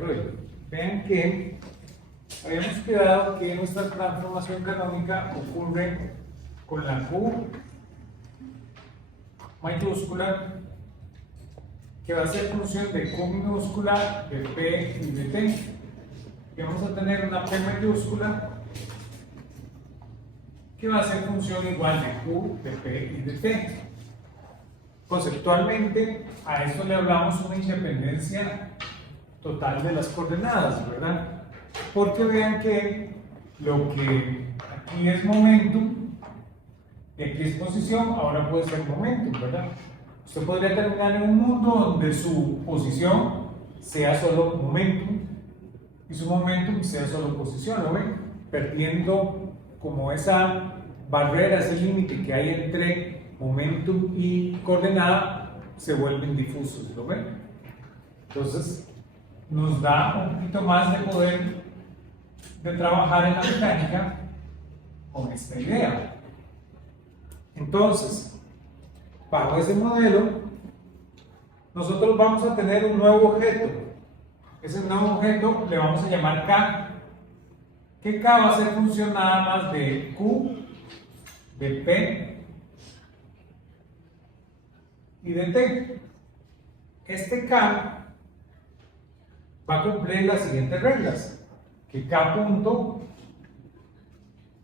por hoy. Vean que habíamos quedado que nuestra transformación canónica ocurre con la Q mayúscula, que va a ser función de Q minúscula, de P y de T. Y vamos a tener una P mayúscula que va a ser función igual de Q, de P y de T. Conceptualmente, a esto le hablamos una independencia total de las coordenadas, ¿verdad? Porque vean que lo que aquí es momentum y aquí es posición, ahora puede ser momentum, ¿verdad? Usted podría terminar en un mundo donde su posición sea solo momentum y su momentum sea solo posición, ¿lo ven? Perdiendo como esa barrera, ese límite que hay entre momentum y coordenada, se vuelven difusos, ¿lo ven? Entonces, nos da un poquito más de poder de trabajar en la mecánica con esta idea. Entonces, bajo ese modelo, nosotros vamos a tener un nuevo objeto. Ese nuevo objeto le vamos a llamar K. Que K va a ser función nada más de Q, de P y de T. Este K va a cumplir las siguientes reglas. Que K punto,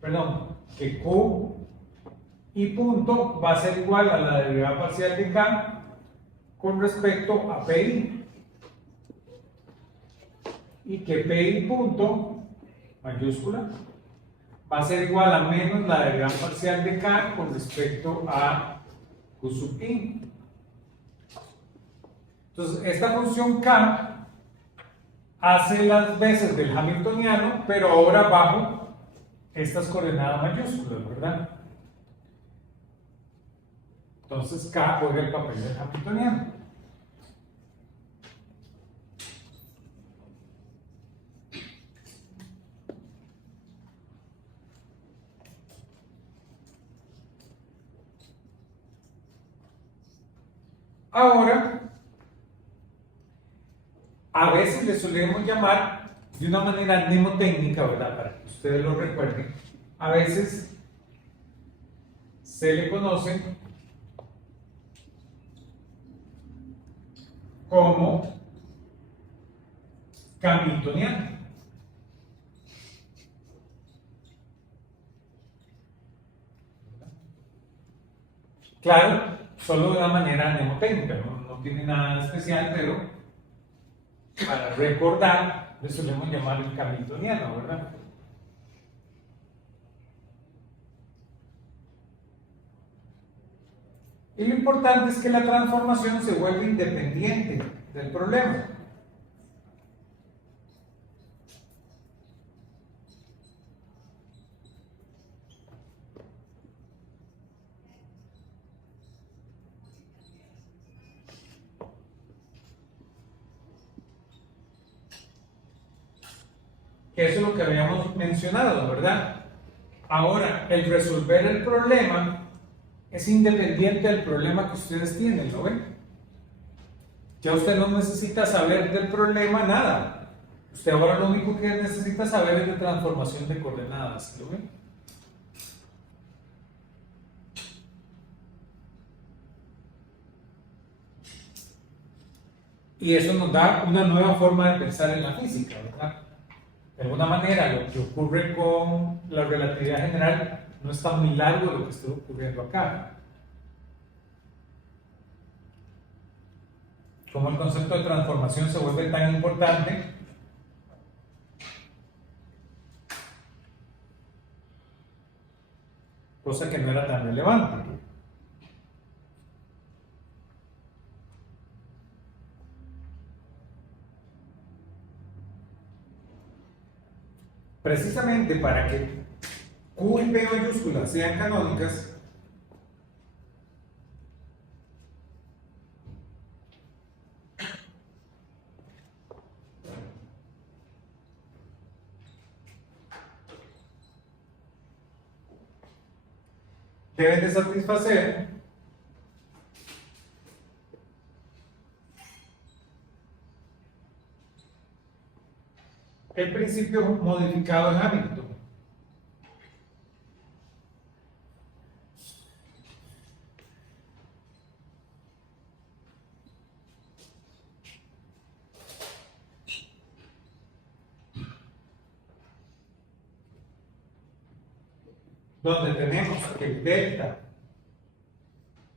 perdón, que Q y punto va a ser igual a la derivada parcial de K con respecto a PI. Y que PI punto, mayúscula, va a ser igual a menos la derivada parcial de K con respecto a Q sub I. Entonces, esta función K hace las veces del hamiltoniano, pero ahora bajo estas coordenadas mayúsculas, ¿verdad? Entonces K juega el papel del hamiltoniano. Ahora, a veces le solemos llamar de una manera mnemotécnica, ¿verdad? Para que ustedes lo recuerden. A veces se le conoce como hamiltoniano. Claro, solo de una manera mnemotécnica, no tiene nada especial, pero para recordar le solemos llamar el hamiltoniano, ¿verdad? Y lo importante es que la transformación se vuelve independiente del problema. Que eso es lo que habíamos mencionado, ¿verdad? Ahora, el resolver el problema es independiente del problema que ustedes tienen, ¿lo ven? Ya usted no necesita saber del problema nada. Usted ahora lo único que necesita saber es de transformación de coordenadas, ¿lo ven? Y eso nos da una nueva forma de pensar en la física, ¿verdad? De alguna manera, lo que ocurre con la relatividad general no está muy largo de lo que está ocurriendo acá. Como el concepto de transformación se vuelve tan importante, cosa que no era tan relevante. Precisamente para que Q y P mayúsculas sean canónicas, deben de satisfacer el principio modificado de Hamilton. Donde tenemos que el delta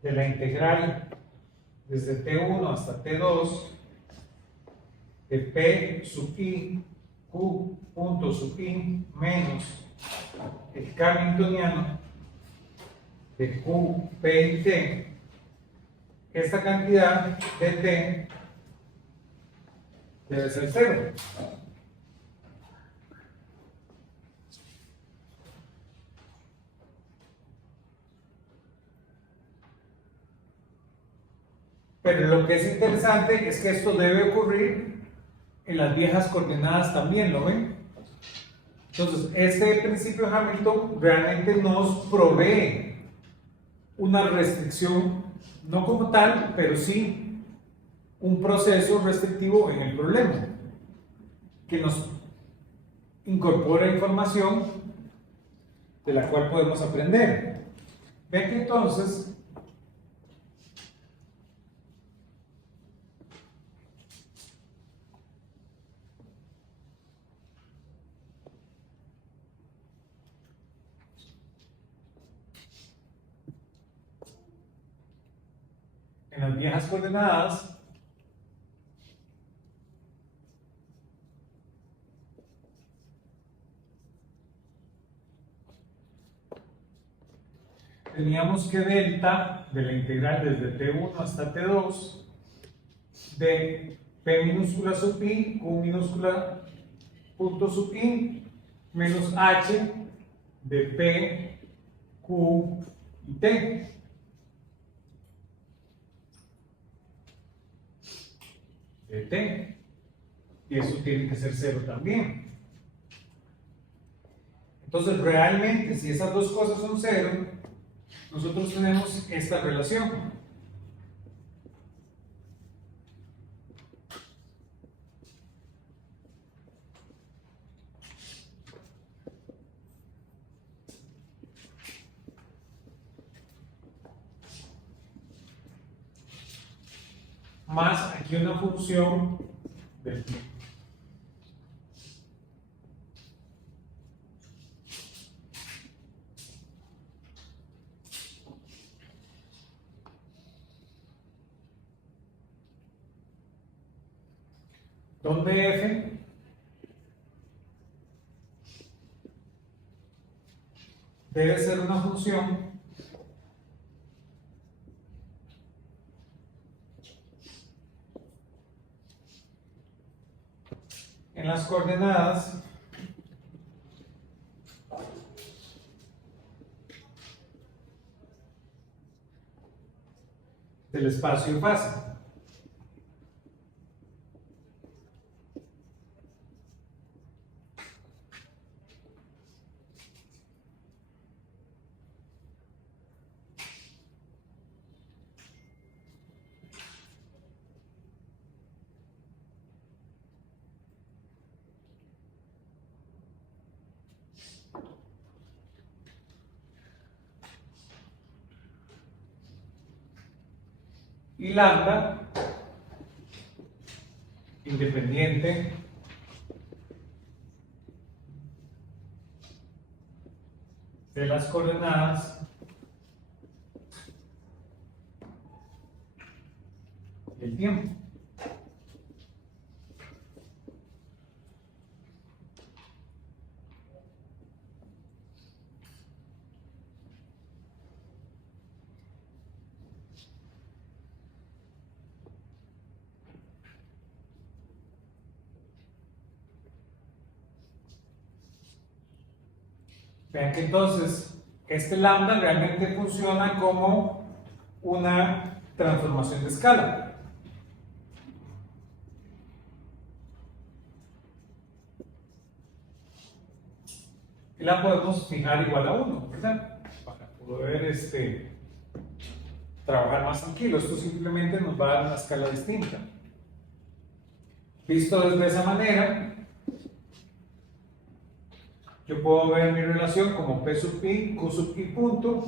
de la integral desde T1 hasta T2 de P sub i Q punto sub i menos el hamiltoniano de Q, P y T, esta cantidad de T debe ser cero. Pero lo que es interesante es que esto debe ocurrir en las viejas coordenadas también, ¿lo ven? Entonces, este principio de Hamilton realmente nos provee una restricción, no como tal, pero sí un proceso restrictivo en el problema, que nos incorpora información de la cual podemos aprender. Ven que entonces en las viejas coordenadas teníamos que delta de la integral desde T1 hasta T2 de P minúscula sub i, Q minúscula punto sub i, menos H de P, Q y T. De T. Y eso tiene que ser cero también. Entonces, realmente, si esas dos cosas son cero, nosotros tenemos esta relación. Más aquí una función del tiempo. Donde f debe ser una función en las coordenadas del espacio fase. Y lambda independiente de las coordenadas del tiempo. Vean que entonces este lambda realmente funciona como una transformación de escala. Y la podemos fijar igual a 1, ¿verdad? Para poder trabajar más tranquilo. Esto simplemente nos va a dar una escala distinta. Visto desde esa manera, yo puedo ver mi relación como P sub I, Q sub I punto,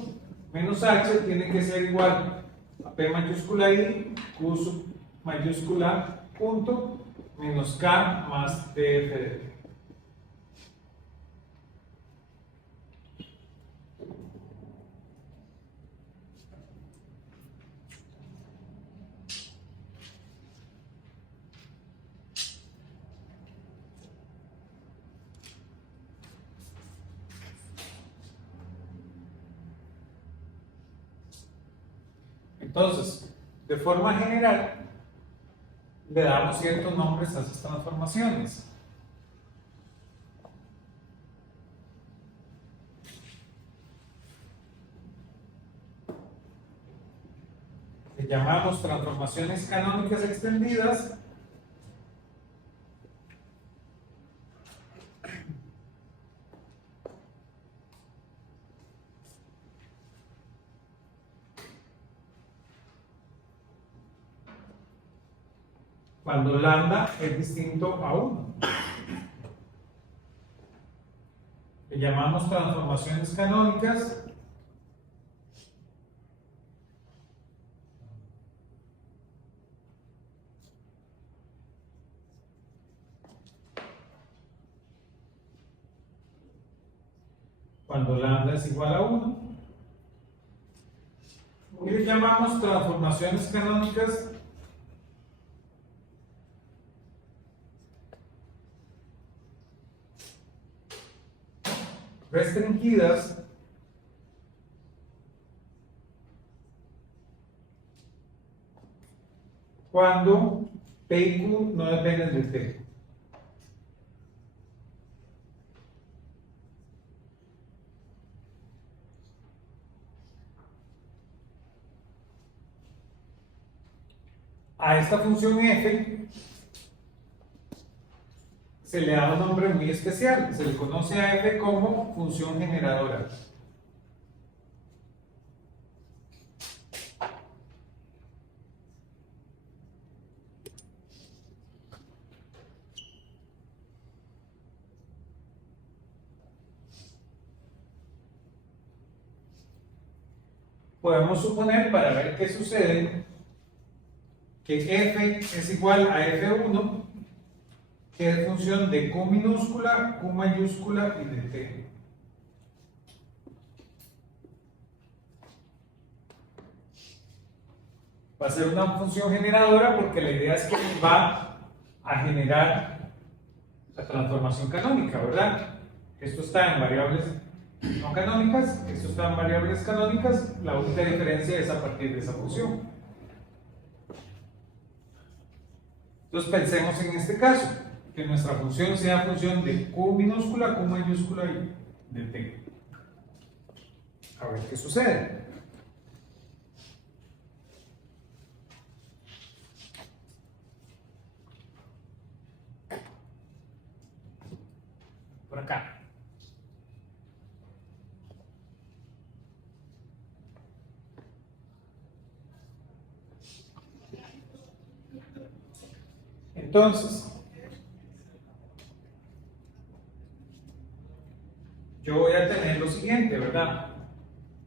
menos H tiene que ser igual a P mayúscula I, Q sub mayúscula punto, menos K más DF de T. Entonces, de forma general, le damos ciertos nombres a esas transformaciones. Le llamamos transformaciones canónicas extendidas. Cuando lambda es distinto a 1. Le llamamos transformaciones canónicas cuando lambda es igual a 1. Y le llamamos transformaciones canónicas restringidas cuando P y Q no dependen de T. A esta función f se le da un nombre muy especial, se le conoce a f como función generadora. Podemos suponer, para ver qué sucede, que f es igual a f1, que es función de q minúscula, q mayúscula y de t. Va a ser una función generadora porque la idea es que va a generar la transformación canónica, ¿verdad? Esto está en variables no canónicas, esto está en variables canónicas, la única diferencia es a partir de esa función. Entonces pensemos en este caso, que nuestra función sea función de q minúscula, q mayúscula y de t. A ver qué sucede. Por acá. Entonces, yo voy a tener lo siguiente, ¿verdad?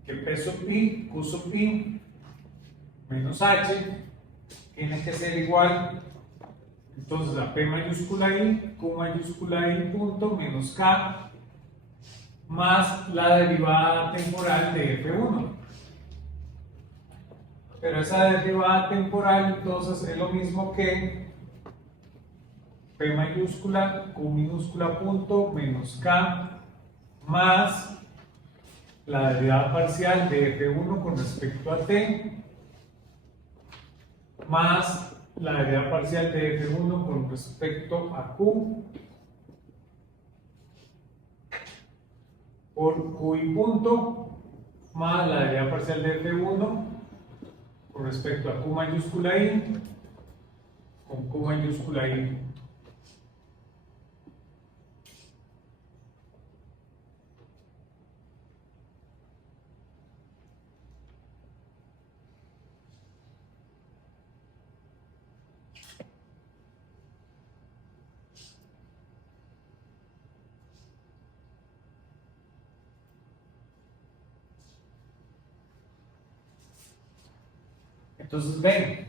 Que P sub I, Q sub I, menos H, tiene que ser igual, entonces a P mayúscula I, Q mayúscula I punto, menos K, más la derivada temporal de F1. Pero esa derivada temporal, entonces, es lo mismo que P mayúscula, Q minúscula punto, menos K, más la derivada parcial de F1 con respecto a T, más la derivada parcial de F1 con respecto a Q, por Q y punto, más la derivada parcial de F1 con respecto a Q mayúscula I, con Q mayúscula I. Entonces ven,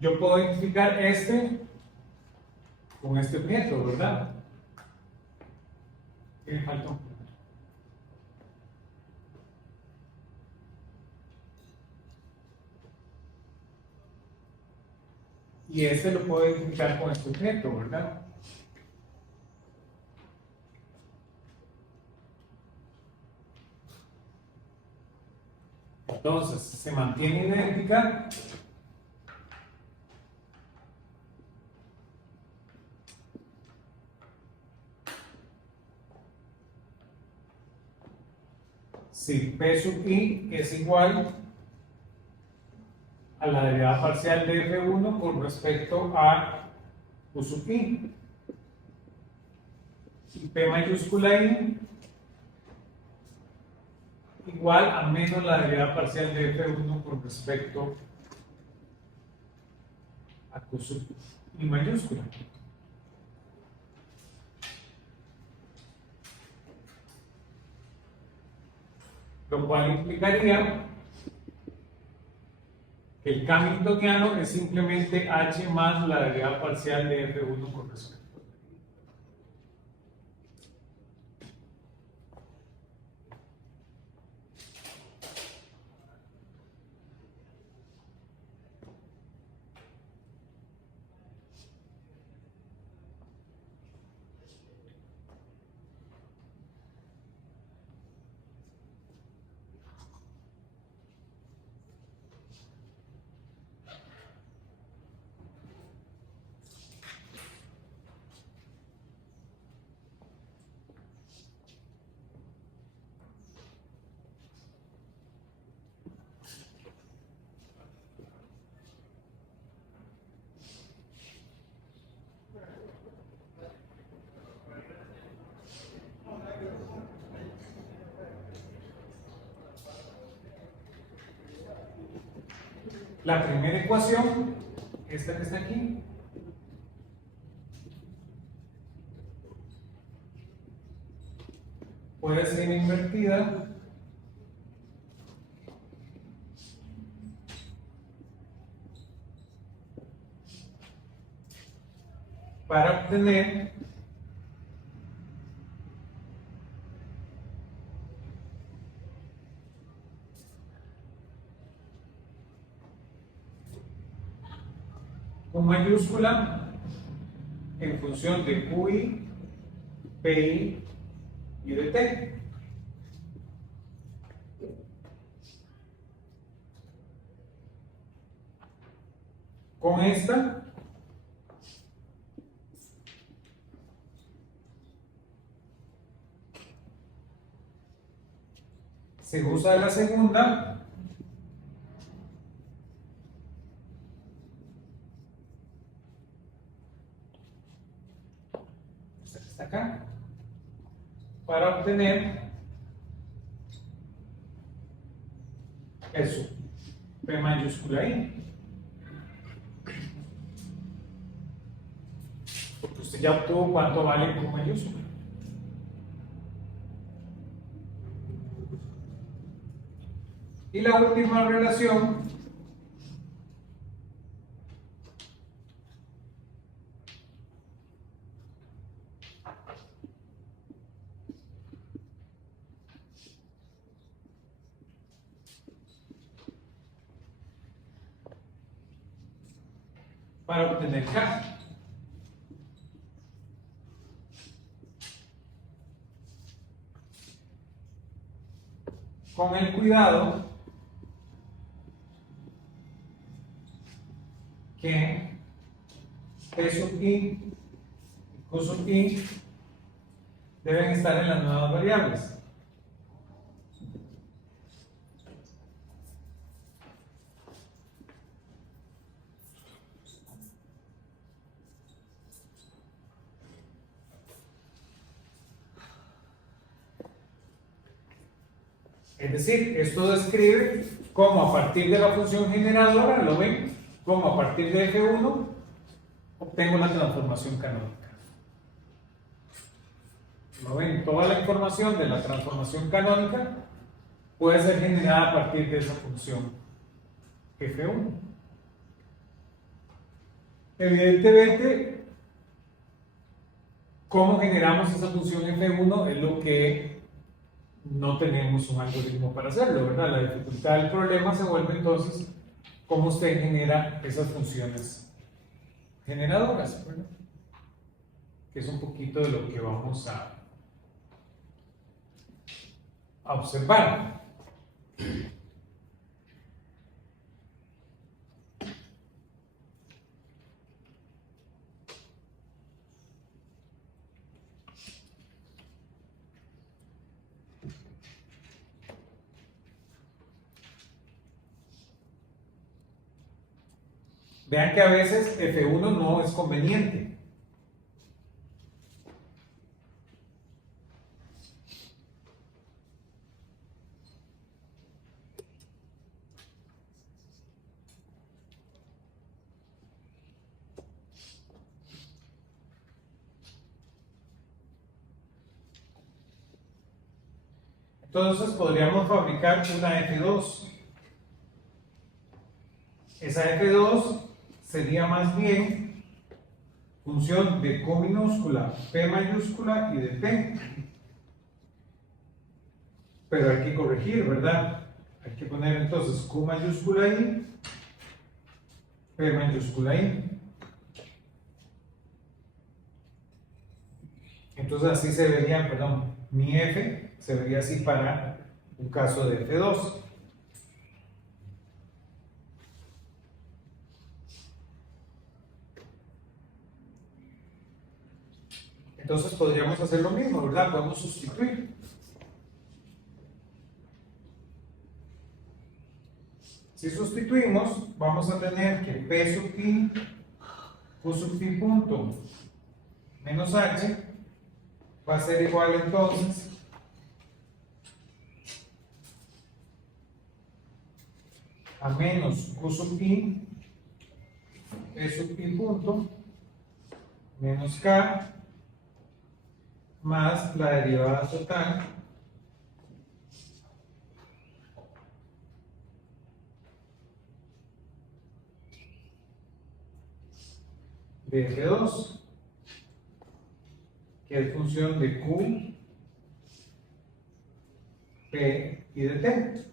yo puedo identificar este con este objeto, ¿verdad? ¿Qué me falta un punto? Y este lo puedo identificar con este objeto, ¿verdad? Entonces, se mantiene idéntica. Si P sub I es igual a la derivada parcial de F1 con respecto a U sub I. Y P mayúscula I igual a menos la derivada parcial de F1 con respecto a Q sub I mayúscula. Lo cual implicaría que el cambio hamiltoniano es simplemente h más la derivada parcial de F1 con respecto. La primera ecuación, esta que está aquí, puede ser invertida para obtener con mayúscula en función de QI, PI y de T. Con esta se usa la segunda está acá para obtener eso, P mayúscula I. Porque usted ya obtuvo cuánto vale Q mayúscula. Y la última relación para obtener K. Con el cuidado que P sub I y Q sub I deben estar en las nuevas variables. Es decir, esto describe cómo a partir de la función generadora, ¿lo ven? Cómo a partir de F1 obtengo la transformación canónica. Como ven, toda la información de la transformación canónica puede ser generada a partir de esa función F1. Evidentemente, cómo generamos esa función F1 es lo que no tenemos un algoritmo para hacerlo, ¿verdad? La dificultad del problema se vuelve entonces cómo usted genera esas funciones generadoras, ¿verdad? Que es un poquito de lo que vamos a observar. Vean que a veces F1 no es conveniente. Entonces podríamos fabricar una F2. Esa F2 sería más bien función de Q minúscula, P mayúscula y de P. Pero hay que corregir, ¿verdad? Hay que poner entonces Q mayúscula I, P mayúscula I. Entonces así se vería, perdón, mi F se vería así para un caso de F2. Entonces podríamos hacer lo mismo, ¿verdad? Podemos sustituir. Si sustituimos, vamos a tener que P sub I, Q sub I punto menos H va a ser igual entonces a menos Q sub I, P sub I punto menos K más la derivada total de F2, que es función de Q, P y de T.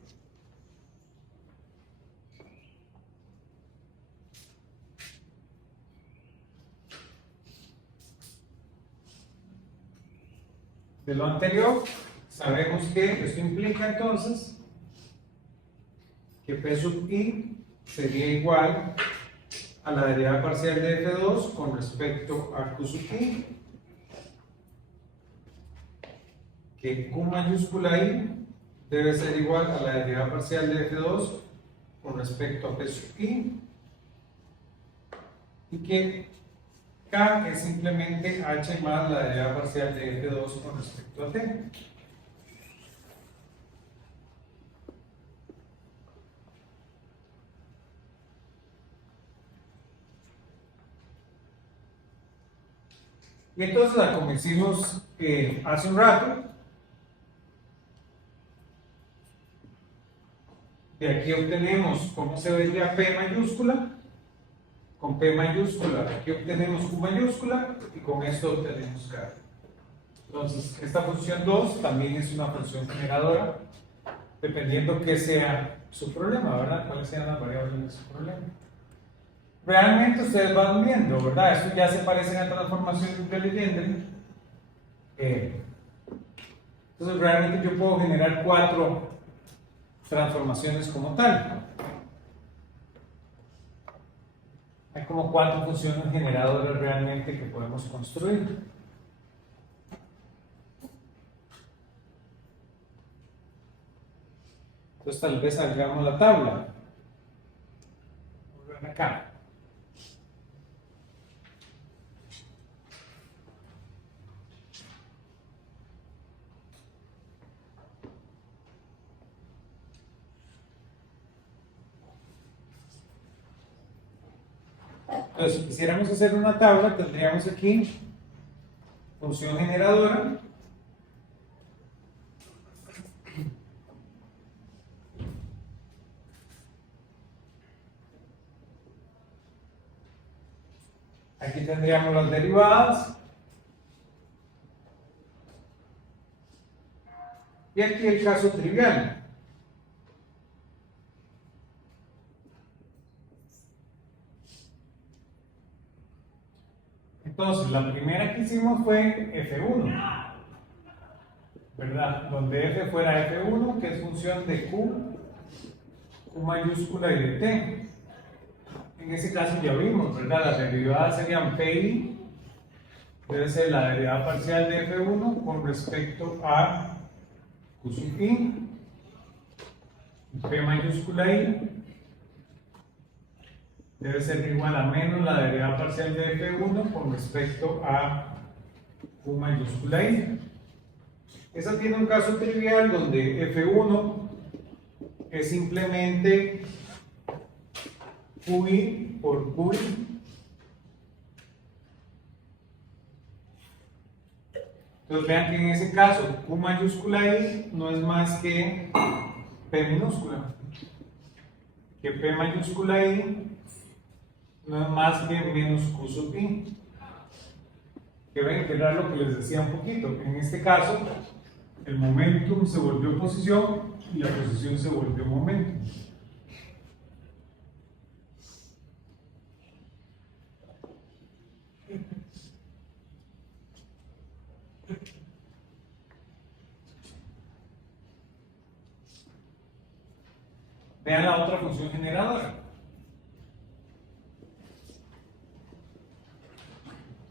De lo anterior, sabemos que esto implica entonces que P sub I sería igual a la derivada parcial de F2 con respecto a Q sub I, que Q mayúscula I debe ser igual a la derivada parcial de F2 con respecto a P sub I, y que K es simplemente H más la derivada parcial de F2 con respecto a T. Y entonces, como hicimos hace un rato, de aquí obtenemos cómo se vería P mayúscula. Con P mayúscula, aquí obtenemos Q mayúscula y con esto obtenemos K. Entonces, esta función 2 también es una función generadora, dependiendo qué sea su problema, ¿verdad? Cuáles sean las variables de su problema. Realmente ustedes van viendo, ¿verdad? Esto ya se parece a transformación de Legendre. Entonces, realmente yo puedo generar 4 transformaciones como tal. Hay como 4 funciones generadoras realmente que podemos construir. Entonces tal vez salgamos la tabla. Ven acá. Entonces, si quisiéramos hacer una tabla, tendríamos aquí función generadora, Aquí tendríamos las derivadas. Y aquí el caso trivial. Entonces, la primera que hicimos fue F1, ¿verdad? Donde F fuera F1, que es función de Q mayúscula y de T. En ese caso ya vimos, ¿verdad? Las derivadas serían Pi, debe ser la derivada parcial de F1 con respecto a Q sub I, P mayúscula I, debe ser igual a menos la derivada parcial de F1 con respecto a Q mayúscula I. Esa tiene un caso trivial donde F1 es simplemente QI por QI. Entonces vean que en ese caso Q mayúscula I no es más que P minúscula. Que P mayúscula I no es más que menos Q sub I. Que ven que era lo que les decía un poquito. En este caso, el momentum se volvió posición y la posición se volvió momentum. Vean la otra función generadora.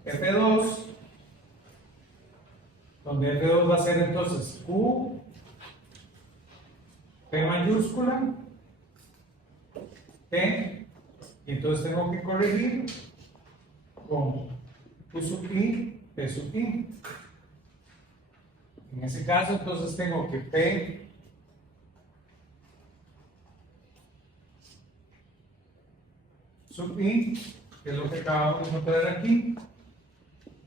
F2, donde F2 va a ser entonces Q, P mayúscula, T, y entonces tengo que corregir con Q sub I, P sub I. En ese caso, entonces tengo que P sub I, que es lo que acabamos de encontrar aquí,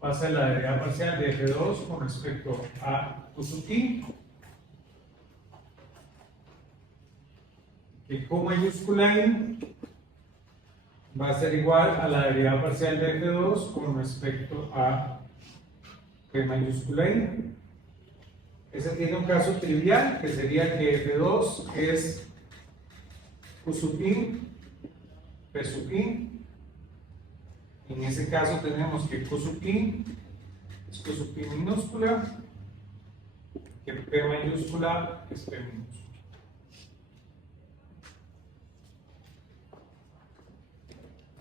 va a ser la derivada parcial de F2 con respecto a Q sub I, que Q mayúscula I va a ser igual a la derivada parcial de F2 con respecto a P mayúscula I. Ese tiene un caso trivial que sería que F2 es Q sub I, P sub I. En ese caso tenemos que Q sub I es Q sub I minúscula, que P mayúscula es P minúscula.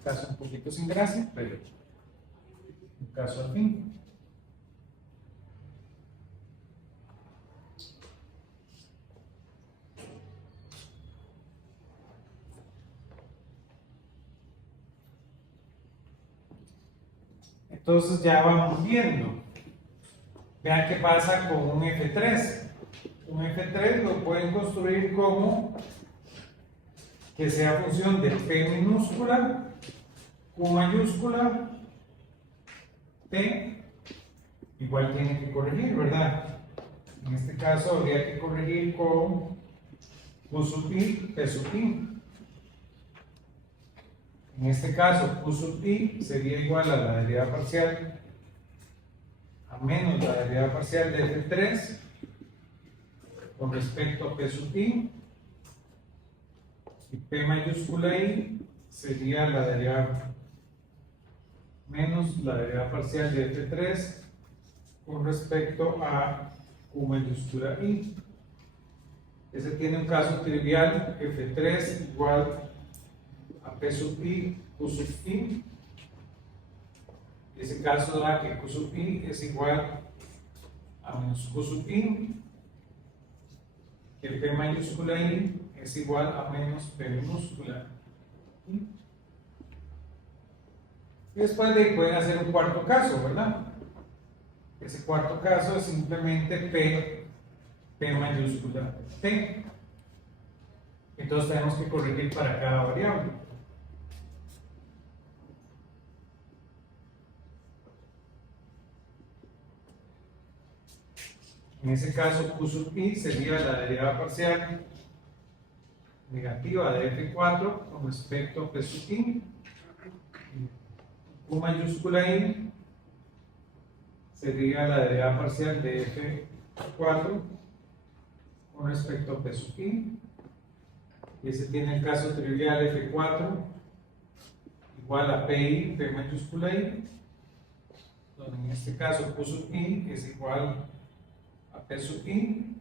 Caso un poquito sin gracia, pero un caso al fin. Entonces ya vamos viendo. Vean qué pasa con un F3. Un F3 lo pueden construir como que sea función de P minúscula, Q mayúscula, T. Igual tiene que corregir, ¿verdad? En este caso habría que corregir con Q sub I, P sub I. En este caso, Q sub I sería igual a la derivada parcial a menos la derivada parcial de F3 con respecto a P sub I, y P mayúscula I sería la derivada menos la derivada parcial de F3 con respecto a Q mayúscula I. Ese tiene un caso trivial, F3 igual a P sub I, Q sub I. Ese caso da que Q sub I es igual a menos Q sub I, que P mayúscula I es igual a menos P minúscula I. Y después de ahí pueden hacer un cuarto caso, ¿verdad? Ese cuarto caso es simplemente P mayúscula T. Entonces tenemos que corregir para cada variable. En ese caso, Q sub I sería la derivada parcial negativa de F4 con respecto a P sub I. Q mayúscula I sería la derivada parcial de F4 con respecto a P sub I. Y ese tiene el caso trivial F4 igual a PI, P mayúscula I, donde en este caso Q sub I es igual a P sub I, y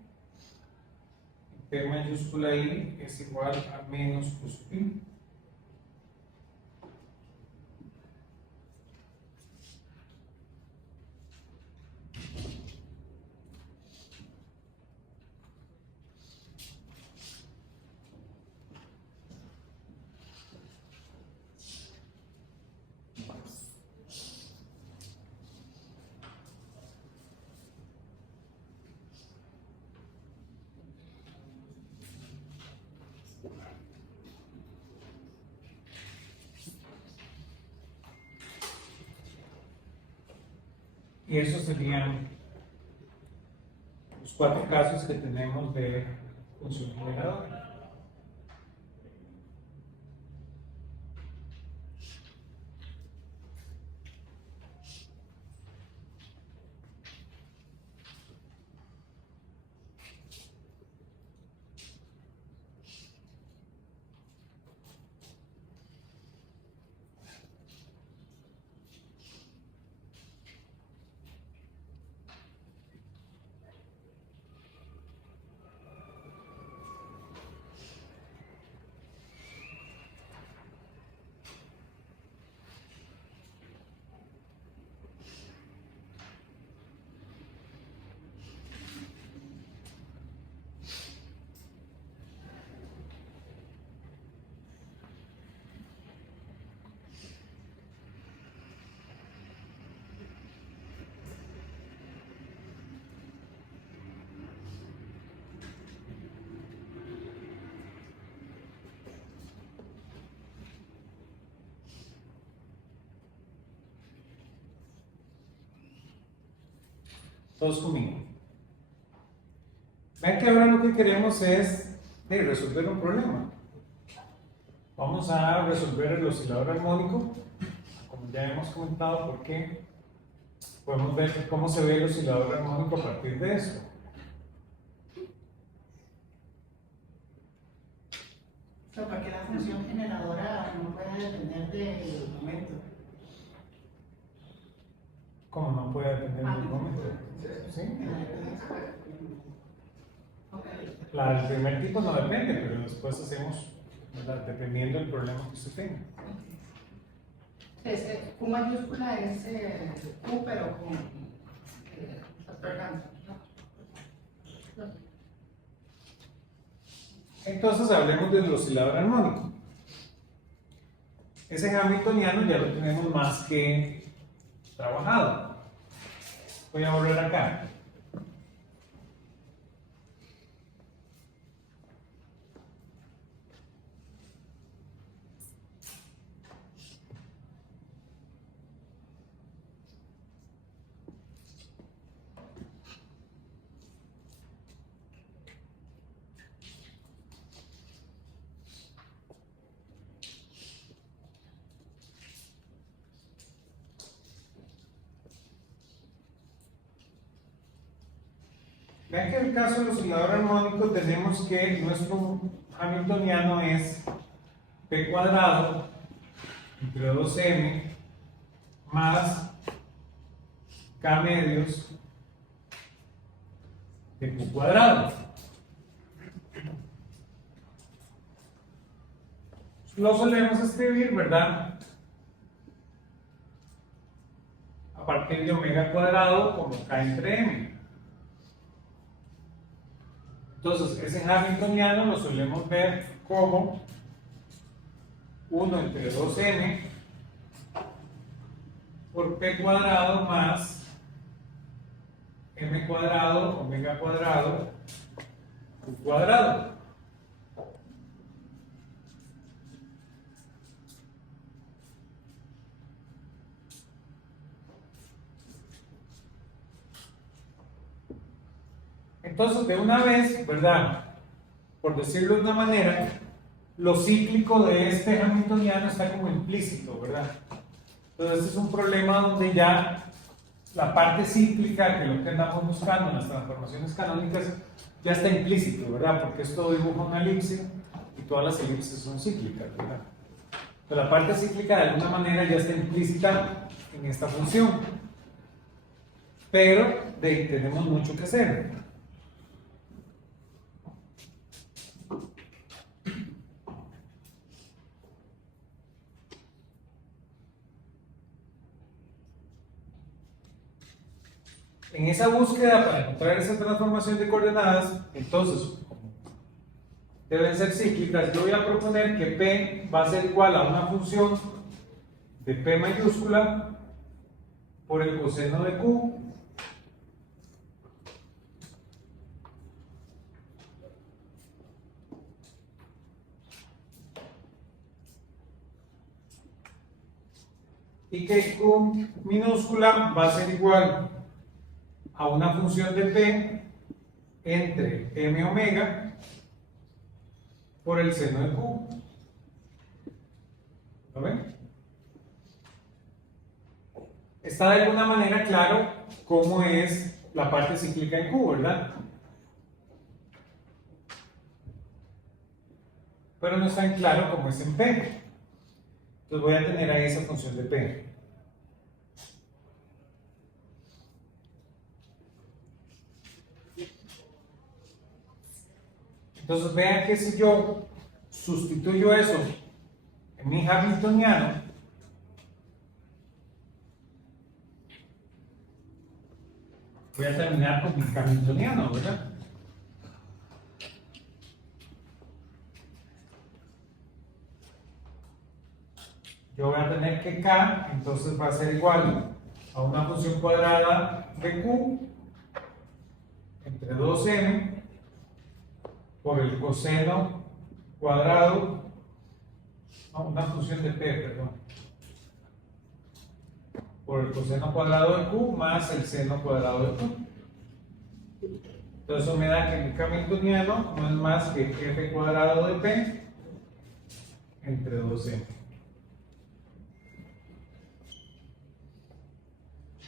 P mayúscula I es igual a menos Q sub I. Y esos serían los 4 casos que tenemos de función generadora. Todos conmigo. Vean que ahora lo que queremos es resolver un problema. Vamos a resolver el oscilador armónico, como ya hemos comentado, porque podemos ver cómo se ve el oscilador armónico a partir de eso. O sea, porque la función generadora no puede depender del momento. ¿Cómo no puede depender del momento? ¿Sí? La del primer tipo no depende, pero después hacemos, ¿verdad?, dependiendo del problema que usted tenga. Q mayúscula es Q, pero con factor gamma, ¿no? Entonces hablemos del oscilador armónico. Ese hamiltoniano ya lo tenemos más que trabajado. Voy a volver acá. Vean que en el caso del oscilador armónico tenemos que nuestro hamiltoniano es P cuadrado entre 2m más K medios de Q cuadrado. Lo solemos escribir, ¿verdad?, a partir de omega cuadrado como K entre m. Entonces, ese hamiltoniano lo solemos ver como 1 entre 2m por P cuadrado más m cuadrado, omega cuadrado, Q cuadrado. Entonces, de una vez, ¿verdad?, por decirlo de una manera, lo cíclico de este hamiltoniano está como implícito, ¿verdad? Entonces, este es un problema donde ya la parte cíclica, que es lo que andamos buscando en las transformaciones canónicas, ya está implícito, ¿verdad? Porque esto dibuja una elipse y todas las elipses son cíclicas, ¿verdad? Entonces, la parte cíclica de alguna manera ya está implícita en esta función. Pero tenemos mucho que hacer. En esa búsqueda para encontrar esa transformación de coordenadas, entonces, como deben ser cíclicas, yo voy a proponer que P va a ser igual a una función de P mayúscula por el coseno de Q y que Q minúscula va a ser igual a una función de P entre M omega por el seno de Q. ¿Lo ven? Está de alguna manera claro cómo es la parte cíclica en Q, ¿verdad? Pero no está en claro cómo es en P. Entonces voy a tener ahí esa función de P. Entonces vean que si yo sustituyo eso en mi hamiltoniano, voy a terminar con mi hamiltoniano, ¿verdad? Yo voy a tener que K, entonces va a ser igual a una función cuadrada de Q entre 2m por el coseno cuadrado, no, una función de P, perdón, por el coseno cuadrado de Q más el seno cuadrado de Q. Entonces eso me da que mi hamiltoniano no es más que f cuadrado de P entre 2m.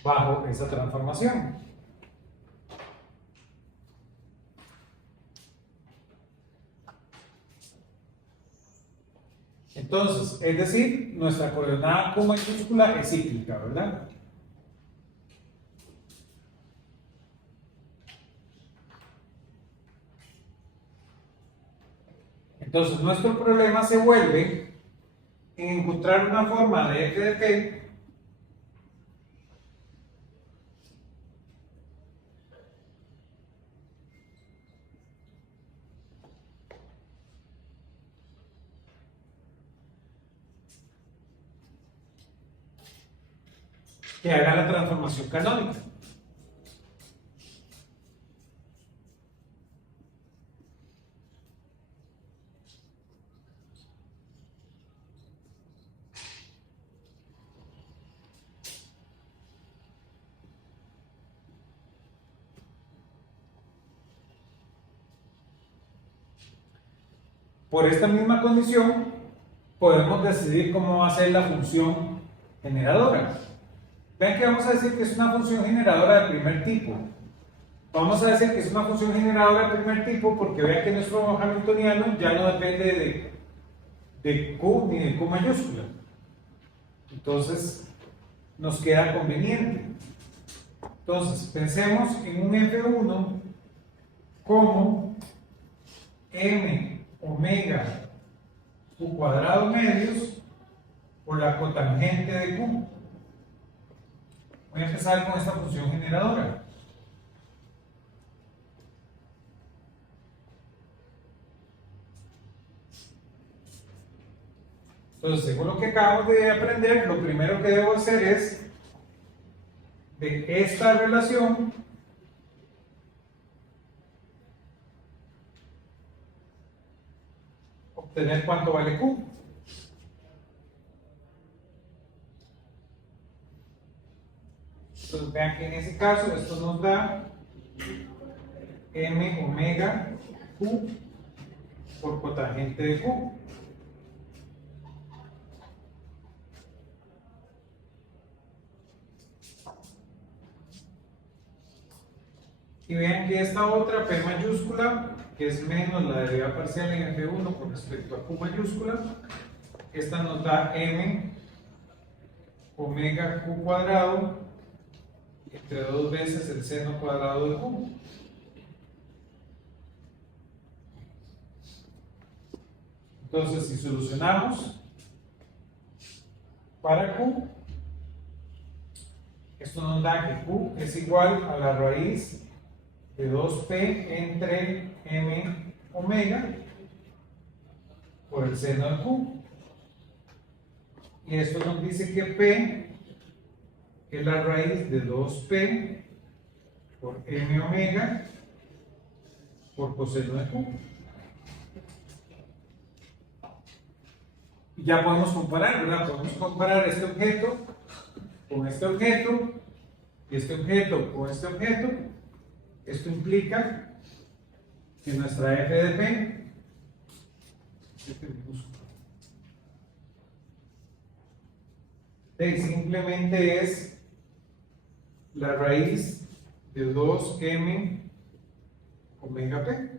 Bajo esa transformación. Entonces, es decir, nuestra coordenada Q mayúscula es cíclica, ¿verdad? Entonces, nuestro problema se vuelve en encontrar una forma de f de P que haga la transformación canónica. Por esta misma condición, podemos decidir cómo va a ser la función generadora. Vean que vamos a decir que es una función generadora de primer tipo. Vamos a decir que es una función generadora de primer tipo porque vean que nuestro hamiltoniano ya no depende de Q ni de Q mayúscula. Entonces, nos queda conveniente. Entonces, pensemos en un F1 como M omega Q cuadrado medios por la cotangente de Q. Voy a empezar con esta función generadora. Entonces, según lo que acabamos de aprender, lo primero que debo hacer es de esta relación obtener cuánto vale Q. Entonces vean que en ese caso esto nos da M omega Q por cotangente de Q. Y vean que esta otra, P mayúscula, que es menos la derivada parcial en F1 con respecto a Q mayúscula, esta nos da M omega Q cuadrado entre 2 veces el seno cuadrado de Q. Entonces, si solucionamos para Q, esto nos da que Q es igual a la raíz de 2P entre M omega por el seno de Q. Y esto nos dice que P es la raíz de 2P por M omega por coseno de Q. Y ya podemos comparar, ¿verdad? Podemos comparar este objeto con este objeto y este objeto con este objeto. Esto implica que nuestra f de p simplemente es la raíz de 2m omega p.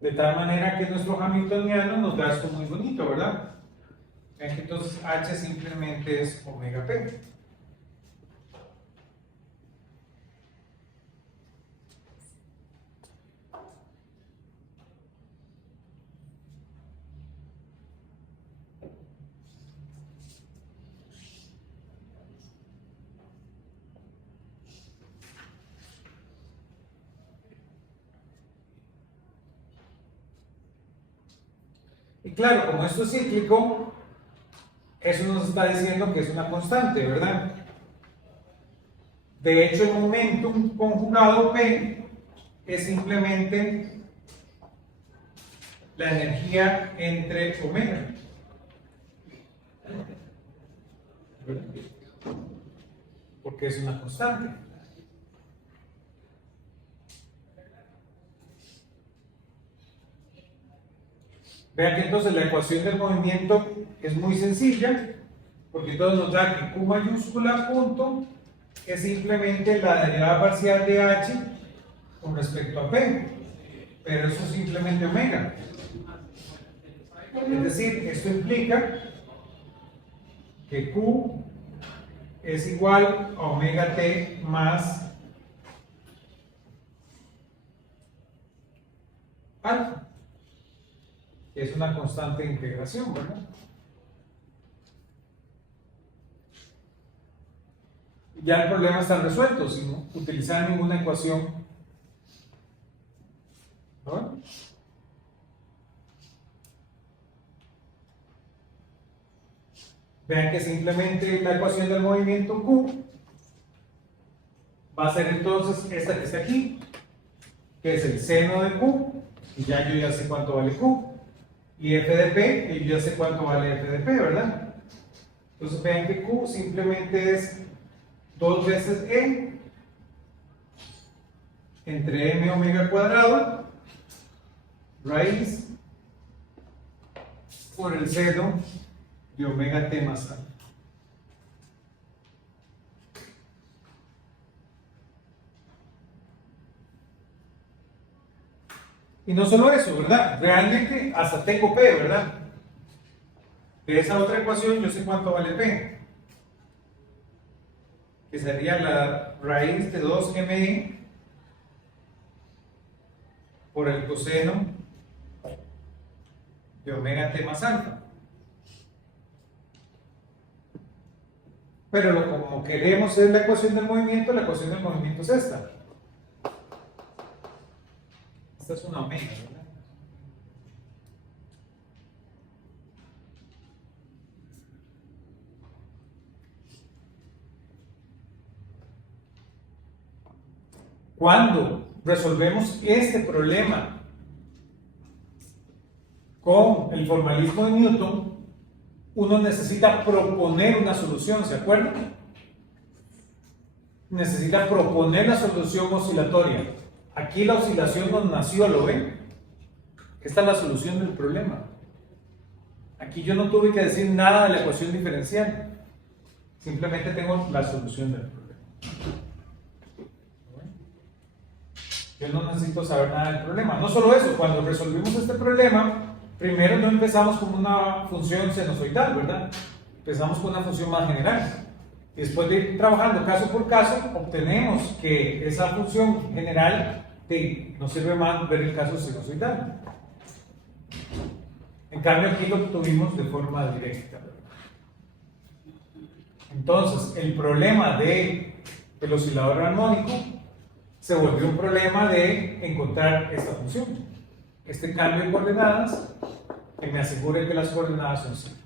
De tal manera que nuestro hamiltoniano nos da esto muy bonito, ¿verdad? Vean que entonces h simplemente es omega p. Y claro, como esto es cíclico, eso nos está diciendo que es una constante, ¿verdad? De hecho, el momentum conjugado P es simplemente la energía entre omega. ¿Verdad? Porque es una constante. Vean que entonces la ecuación del movimiento es muy sencilla, porque entonces nos da que Q mayúscula punto es simplemente la derivada parcial de H con respecto a P, pero eso es simplemente omega. Es decir, esto implica que Q es igual a omega T más alfa. Es una constante de integración, ¿verdad? Ya el problema está resuelto sin utilizar ninguna ecuación. ¿No? Vean que simplemente la ecuación del movimiento Q va a ser entonces esta que está aquí, que es el seno de Q, y ya yo ya sé cuánto vale Q. Y f de p, que yo ya sé cuánto vale f de p, ¿verdad? Entonces vean que Q simplemente es 2 veces E entre m omega cuadrado raíz por el seno de omega t más alfa. Y no solo eso, ¿verdad? Realmente hasta tengo P, ¿verdad? De esa otra ecuación yo sé cuánto vale P, que sería la raíz de 2me por el coseno de omega t más alfa. Pero como queremos es la ecuación del movimiento, la ecuación del movimiento es esta. Esta es una omega, ¿verdad? Cuando resolvemos este problema con el formalismo de Newton, uno necesita proponer una solución, ¿se acuerdan? Necesita proponer la solución oscilatoria. Aquí la oscilación nos nació, ¿lo ven? Esta es la solución del problema. Aquí yo no tuve que decir nada de la ecuación diferencial. Simplemente tengo la solución del problema. Yo no necesito saber nada del problema. No solo eso, cuando resolvimos este problema, primero no empezamos con una función sinusoidal, ¿verdad? Empezamos con una función más general. Después de ir trabajando caso por caso, obtenemos que esa función general nos sirve más ver el caso sinusoidal. En cambio, aquí lo obtuvimos de forma directa. Entonces, el problema del oscilador armónico se volvió un problema de encontrar esta función. Este cambio de coordenadas que me asegure que las coordenadas son 0.